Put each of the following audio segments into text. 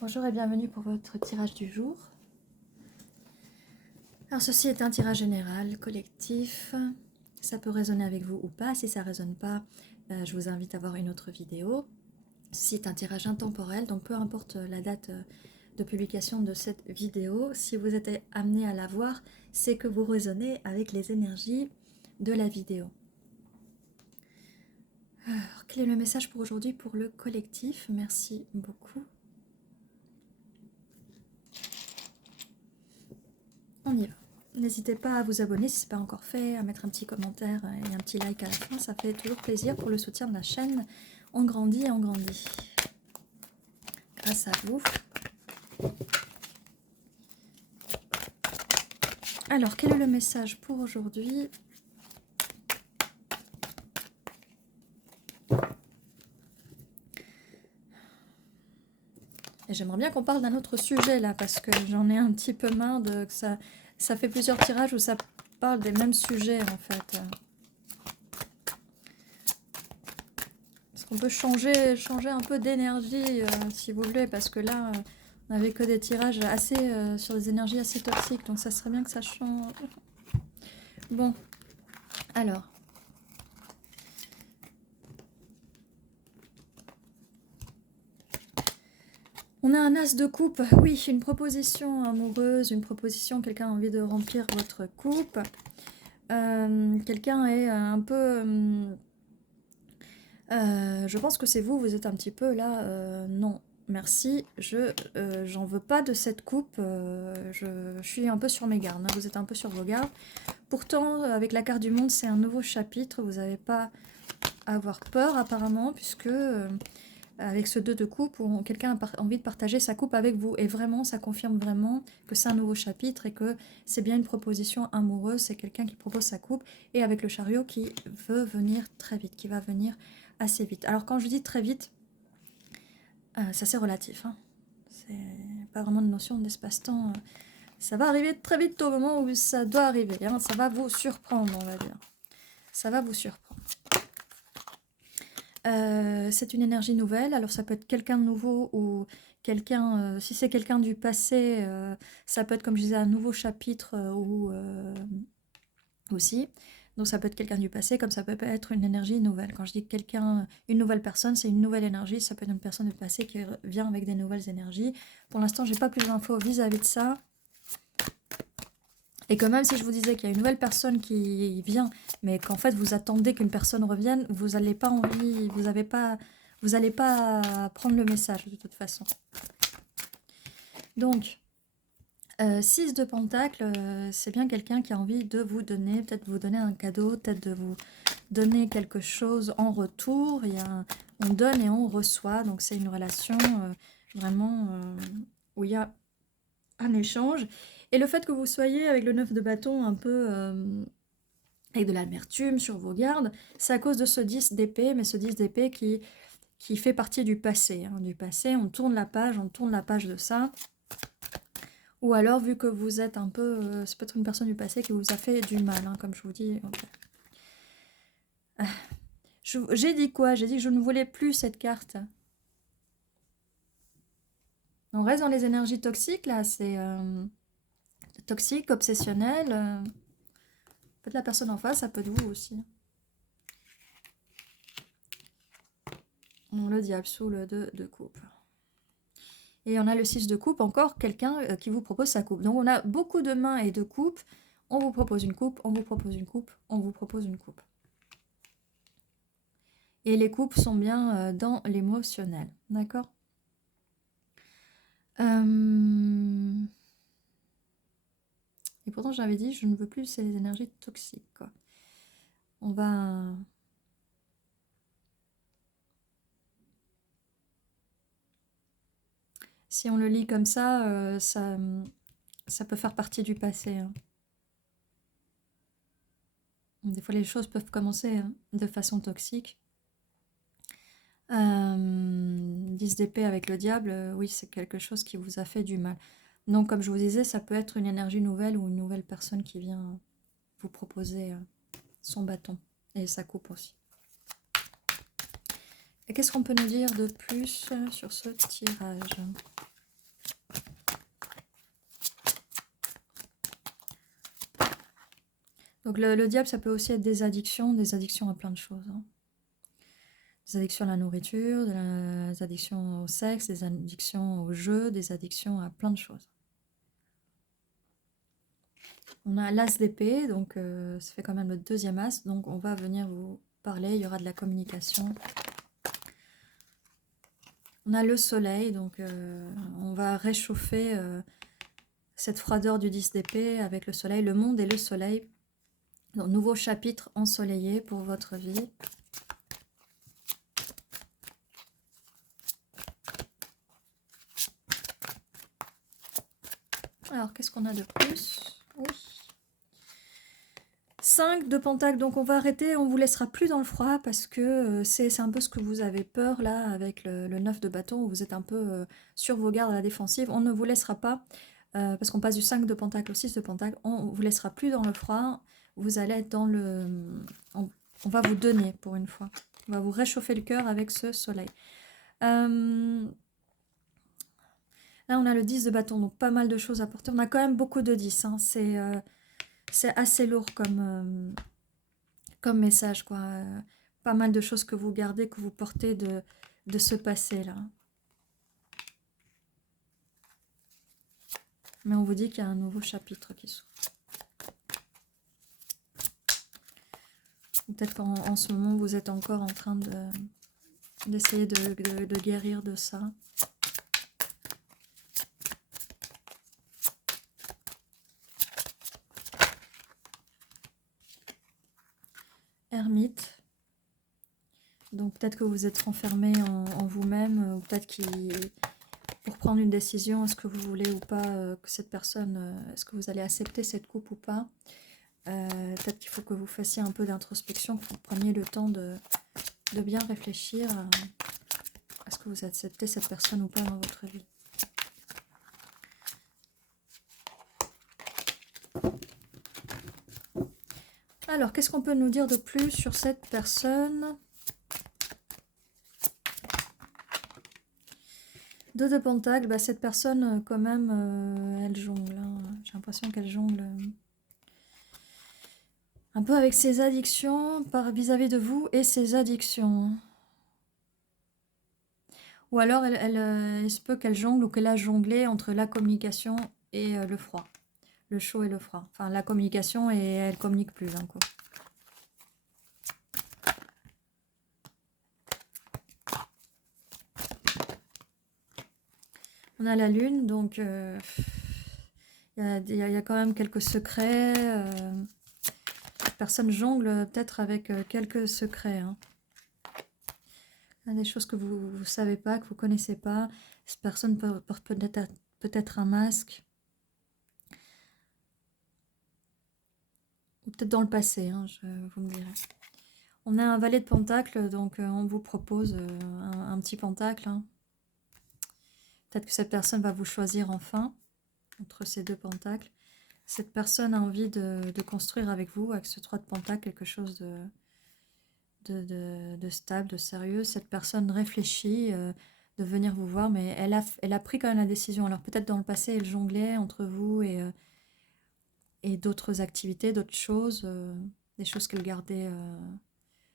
Bonjour et bienvenue pour votre tirage du jour. Alors ceci est un tirage général, collectif. Ça peut résonner avec vous ou pas. Si ça ne résonne pas, je vous invite à voir une autre vidéo. Ceci est un tirage intemporel, donc peu importe la date de publication de cette vidéo, si vous êtes amené à la voir, c'est que vous résonnez avec les énergies de la vidéo. Alors, quel est le message pour aujourd'hui pour le collectif? Merci beaucoup. On y va. N'hésitez pas à vous abonner si ce n'est pas encore fait, à mettre un petit commentaire et un petit like à la fin. Ça fait toujours plaisir pour le soutien de la chaîne. On grandit et on grandit. Grâce à vous. Alors, quel est le message pour aujourd'hui? Et j'aimerais bien qu'on parle d'un autre sujet là, parce que j'en ai un petit peu marre de que ça fait plusieurs tirages où ça parle des mêmes sujets en fait. Est-ce qu'on peut changer un peu d'énergie si vous voulez, parce que là, on n'avait que des tirages assez sur des énergies assez toxiques, donc ça serait bien que ça change. Bon, alors. On a un as de coupe, oui, une proposition amoureuse, une proposition, quelqu'un a envie de remplir votre coupe. Quelqu'un est un peu... je pense que c'est vous, vous êtes un petit peu là, non, merci, j'en veux pas de cette coupe, je suis un peu sur mes gardes, hein, vous êtes un peu sur vos gardes. Pourtant, avec la carte du monde, c'est un nouveau chapitre, vous n'avez pas à avoir peur apparemment, puisque... avec ce 2 de coupe, où quelqu'un a envie de partager sa coupe avec vous. Et vraiment, ça confirme vraiment que c'est un nouveau chapitre et que c'est bien une proposition amoureuse. C'est quelqu'un qui propose sa coupe et avec le chariot qui veut venir très vite, qui va venir assez vite. Alors quand je dis très vite, ça c'est relatif. Hein. C'est pas vraiment de notion d'espace-temps. Ça va arriver très vite au moment où ça doit arriver. Hein. Ça va vous surprendre, on va dire. Ça va vous surprendre. C'est une énergie nouvelle, alors ça peut être quelqu'un de nouveau ou quelqu'un, si c'est quelqu'un du passé, ça peut être comme je disais un nouveau chapitre ou aussi. Donc ça peut être quelqu'un du passé, comme ça peut être une énergie nouvelle. Quand je dis quelqu'un, une nouvelle personne, c'est une nouvelle énergie, ça peut être une personne du passé qui vient avec des nouvelles énergies. Pour l'instant, j'ai pas plus d'infos vis-à-vis de ça. Et que même si je vous disais qu'il y a une nouvelle personne qui vient, mais qu'en fait vous attendez qu'une personne revienne, vous n'allez pas envie, vous n'allez pas prendre le message de toute façon. Donc, 6 de Pentacle, c'est bien quelqu'un qui a envie de vous donner, peut-être vous donner un cadeau, peut-être de vous donner quelque chose en retour. On donne et on reçoit, donc c'est une relation vraiment où il y a un échange. Et le fait que vous soyez avec le 9 de bâton un peu avec de l'amertume sur vos gardes, c'est à cause de ce 10 d'épée, mais ce 10 d'épée qui fait partie du passé. Hein. Du passé, on tourne la page de ça. Ou alors, vu que vous êtes un peu... c'est peut-être une personne du passé qui vous a fait du mal, hein, comme je vous dis. Okay. J'ai dit quoi? J'ai dit que je ne voulais plus cette carte. On reste dans les énergies toxiques, là. C'est toxique, obsessionnel. Peut-être la personne en face, ça peut être vous aussi. Le diable sous le 2 de coupe. Et on a le 6 de coupe, encore quelqu'un qui vous propose sa coupe. Donc on a beaucoup de mains et de coupes. On vous propose une coupe, on vous propose une coupe, on vous propose une coupe. Et les coupes sont bien dans l'émotionnel. D'accord? Et pourtant j'avais dit, je ne veux plus, c'est les énergies toxiques. Quoi. On va... Si on le lit comme ça, ça peut faire partie du passé. Hein. Des fois, les choses peuvent commencer hein, de façon toxique. 10 d'épée avec le diable, oui, c'est quelque chose qui vous a fait du mal. Donc, comme je vous disais, ça peut être une énergie nouvelle ou une nouvelle personne qui vient vous proposer son bâton et sa coupe aussi. Et qu'est-ce qu'on peut nous dire de plus sur ce tirage? Donc le diable, ça peut aussi être des addictions à plein de choses, hein. Des addictions à la nourriture, des addictions au sexe, des addictions au jeu, des addictions à plein de choses. On a l'as d'épée, donc ça fait quand même le deuxième as, donc on va venir vous parler, il y aura de la communication. On a le soleil, donc on va réchauffer cette froideur du 10 d'épée avec le soleil, le monde et le soleil. Donc, nouveau chapitre ensoleillé pour votre vie. Alors, qu'est-ce qu'on a de plus? Oui. 5 de pentacle, donc on va arrêter, on vous laissera plus dans le froid parce que c'est un peu ce que vous avez peur là avec le 9 de bâton, où vous êtes un peu sur vos gardes à la défensive. On ne vous laissera pas, parce qu'on passe du 5 de pentacle au 6 de pentacle, on vous laissera plus dans le froid, vous allez être dans le... On va vous donner pour une fois, on va vous réchauffer le cœur avec ce soleil. Là on a le 10 de bâton, donc pas mal de choses à porter, on a quand même beaucoup de 10, hein. C'est assez lourd comme message, quoi. Pas mal de choses que vous gardez, que vous portez de ce passé-là. Mais on vous dit qu'il y a un nouveau chapitre qui s'ouvre. Peut-être qu'en ce moment, vous êtes encore en train d'essayer de guérir de ça. Ermite. Donc peut-être que vous êtes renfermé en vous-même, ou peut-être pour prendre une décision, est-ce que vous voulez ou pas que cette personne, est-ce que vous allez accepter cette coupe ou pas. Peut-être qu'il faut que vous fassiez un peu d'introspection, que vous preniez le temps de bien réfléchir à est-ce que vous acceptez cette personne ou pas dans votre vie. Alors, qu'est-ce qu'on peut nous dire de plus sur cette personne? 2 de pentacle, bah, cette personne, quand même, elle jongle, hein. J'ai l'impression qu'elle jongle un peu avec ses addictions vis-à-vis de vous et ses addictions. Ou alors, il se peut qu'elle jongle ou qu'elle a jonglé entre la communication et le froid. Le chaud et le froid. Enfin, la communication et elle communique plus, hein, quoi. On a la lune, donc il y a quand même quelques secrets. Personne jongle peut-être avec quelques secrets, hein. Il y a des choses que vous ne savez pas, que vous ne connaissez pas. Cette personne porte peut-être un masque. Ou peut-être dans le passé, hein, vous me direz. On a un valet de pentacle, donc on vous propose un petit pentacle, hein. Peut-être que cette personne va vous choisir enfin, entre ces 2 pentacles. Cette personne a envie de construire avec vous, avec ce 3 de pentacle, quelque chose de stable, de sérieux. Cette personne réfléchit de venir vous voir, mais elle a pris quand même la décision. Alors peut-être dans le passé, elle jonglait entre vous et d'autres activités, d'autres choses, des choses qu'elle gardait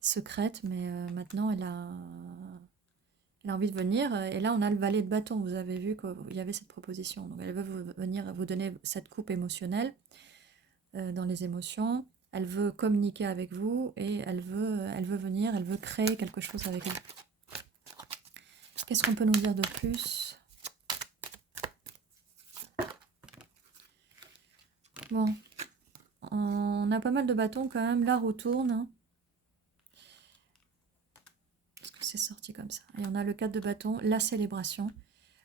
secrètes, mais maintenant elle a envie de venir. Et là, on a le valet de bâton. Vous avez vu qu'il y avait cette proposition. Donc elle veut venir vous donner cette coupe émotionnelle dans les émotions. Elle veut communiquer avec vous et elle veut venir, elle veut créer quelque chose avec vous. Qu'est-ce qu'on peut nous dire de plus? Bon, on a pas mal de bâtons quand même. La roue tourne, hein. Parce que c'est sorti comme ça. Et on a le 4 de bâton, la célébration.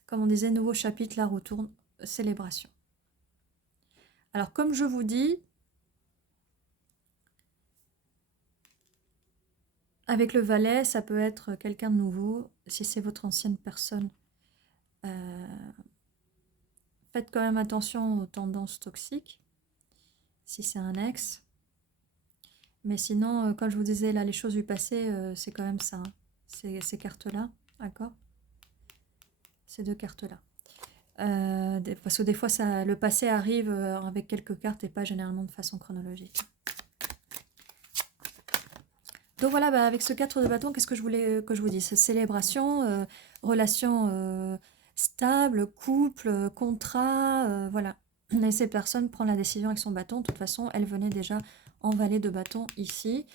Comme on disait, nouveau chapitre, la roue tourne, célébration. Alors comme je vous dis, avec le valet, ça peut être quelqu'un de nouveau. Si c'est votre ancienne personne, faites quand même attention aux tendances toxiques. Si c'est un ex. Mais sinon, comme je vous disais, là, les choses du passé, c'est quand même ça, hein. Ces cartes-là, d'accord? Ces 2 cartes-là. Parce que des fois, le passé arrive avec quelques cartes et pas généralement de façon chronologique. Donc voilà, bah, avec ce 4 de bâton, qu'est-ce que je voulais que je vous dise? Célébration, relation stable, couple, contrat, voilà. Et ces personnes prennent la décision avec son bâton. De toute façon, elle venait déjà en valet de bâton ici.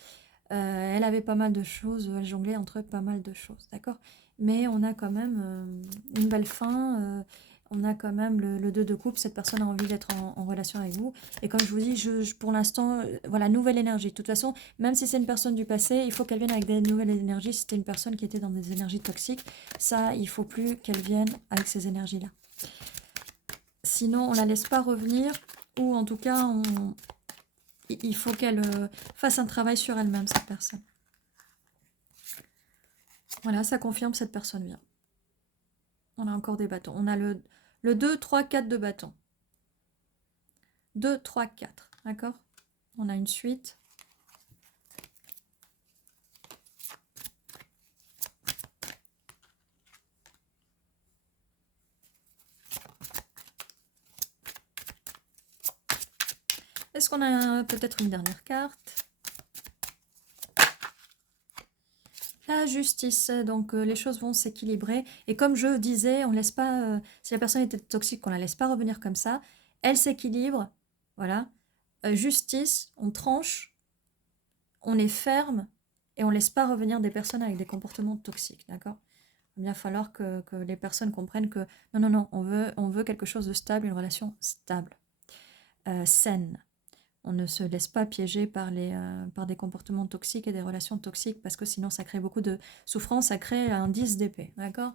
Elle avait pas mal de choses, elle jonglait entre pas mal de choses, d'accord? Mais on a quand même une belle fin, on a quand même le 2 de coupe, cette personne a envie d'être en relation avec vous. Et comme je vous dis, pour l'instant, voilà, nouvelle énergie. De toute façon, même si c'est une personne du passé, il faut qu'elle vienne avec des nouvelles énergies. Si c'était une personne qui était dans des énergies toxiques, ça, il faut plus qu'elle vienne avec ces énergies-là. Sinon, on la laisse pas revenir, ou en tout cas, il faut qu'elle fasse un travail sur elle-même, cette personne. Voilà, ça confirme cette personne vient. On a encore des bâtons. On a le 2, 3, 4 de bâtons. 2, 3, 4. D'accord? On a une suite. Est-ce qu'on a peut-être une dernière carte? La justice, donc les choses vont s'équilibrer. Et comme je disais, on laisse pas, si la personne était toxique, on la laisse pas revenir comme ça. Elle s'équilibre, voilà. Justice, on tranche, on est ferme et on laisse pas revenir des personnes avec des comportements toxiques, d'accord? Il va bien falloir que les personnes comprennent que non, non, non, on veut quelque chose de stable, une relation stable, saine. On ne se laisse pas piéger par des comportements toxiques et des relations toxiques parce que sinon ça crée beaucoup de souffrance, ça crée un 10 d'épée, d'accord?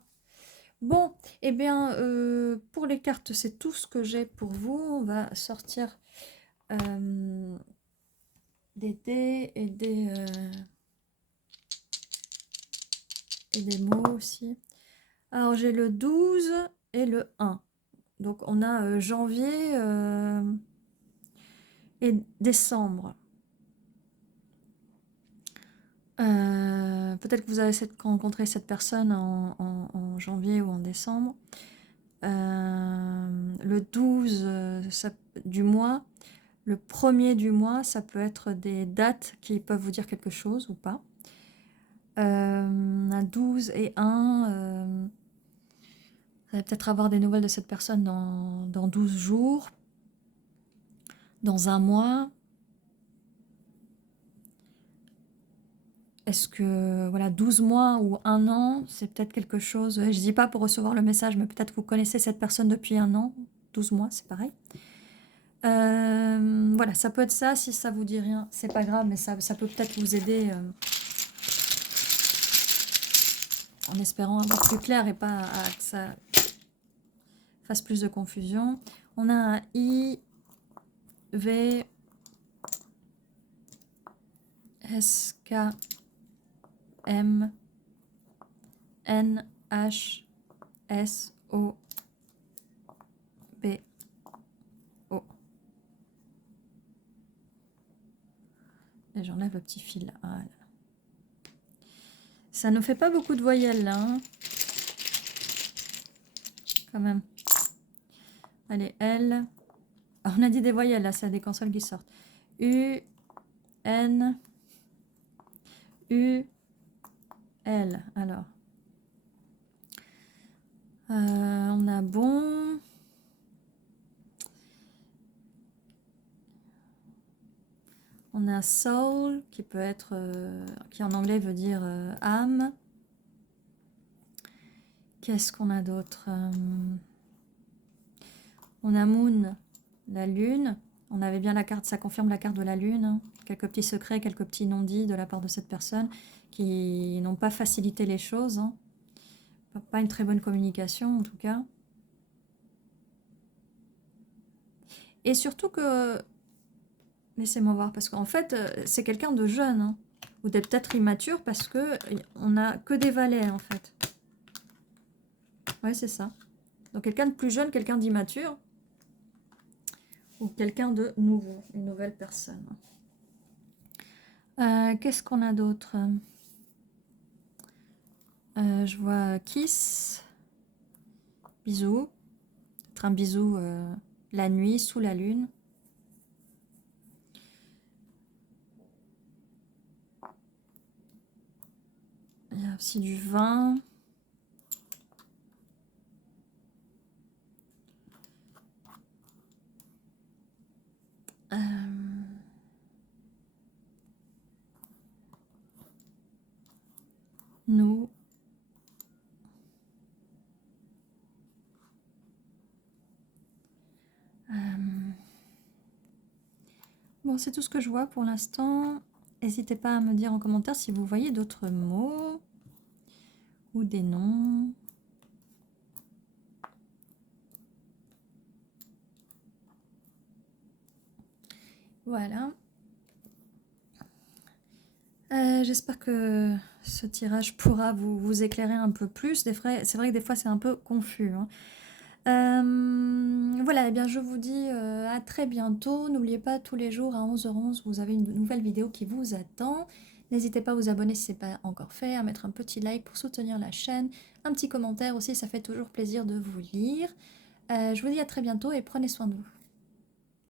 Bon, eh bien, pour les cartes, c'est tout ce que j'ai pour vous. On va sortir des dés et des mots aussi. Alors, j'ai le 12 et le 1. Donc, on a janvier et décembre. Peut-être que vous avez rencontré cette personne en janvier ou en décembre. Le 12 du mois, le 1er du mois, ça peut être des dates qui peuvent vous dire quelque chose ou pas. Un 12 et 1, vous allez peut-être avoir des nouvelles de cette personne dans 12 jours, dans un mois. Est-ce que, voilà, 12 mois ou un an, c'est peut-être quelque chose... Je ne dis pas pour recevoir le message, mais peut-être que vous connaissez cette personne depuis un an. 12 mois, c'est pareil. Voilà, ça peut être ça. Si ça vous dit rien, c'est pas grave, mais ça peut peut-être vous aider en espérant avoir plus clair et pas que ça fasse plus de confusion. On a un I, V, S, K, M, N, H, S, O, B, O. Et j'enlève le petit fil là. Voilà. Ça ne fait pas beaucoup de voyelles là. Hein. Quand même. Allez, L. Ah, on a dit des voyelles là, c'est des consoles qui sortent. U, N, U, L. Alors. On a bon. On a soul qui peut être, qui en anglais veut dire âme. Qu'est-ce qu'on a d'autre? On a moon, la lune. On avait bien la carte, ça confirme la carte de la lune. Hein. Quelques petits secrets, quelques petits non-dits de la part de cette personne qui n'ont pas facilité les choses. Hein. Pas une très bonne communication en tout cas. Et surtout que... Laissez-moi voir, parce qu'en fait, c'est quelqu'un de jeune. Hein. Ou d'être peut-être immature parce que on n'a que des valets en fait. Ouais, c'est ça. Donc quelqu'un de plus jeune, quelqu'un d'immature. Ou quelqu'un de nouveau, une nouvelle personne. Qu'est-ce qu'on a d'autre? Je vois kiss. Bisous. Peut-être un bisou la nuit, sous la lune. Il y a aussi du vin. Nous. Bon, c'est tout ce que je vois pour l'instant. N'hésitez pas à me dire en commentaire si vous voyez d'autres mots ou des noms. Voilà. J'espère que ce tirage pourra vous éclairer un peu plus. C'est vrai que des fois c'est un peu confus, hein. Voilà, eh bien je vous dis à très bientôt. N'oubliez pas, tous les jours à 11h11, vous avez une nouvelle vidéo qui vous attend. N'hésitez pas à vous abonner si ce n'est pas encore fait, à mettre un petit like pour soutenir la chaîne, un petit commentaire aussi, ça fait toujours plaisir de vous lire. Je vous dis à très bientôt et prenez soin de vous.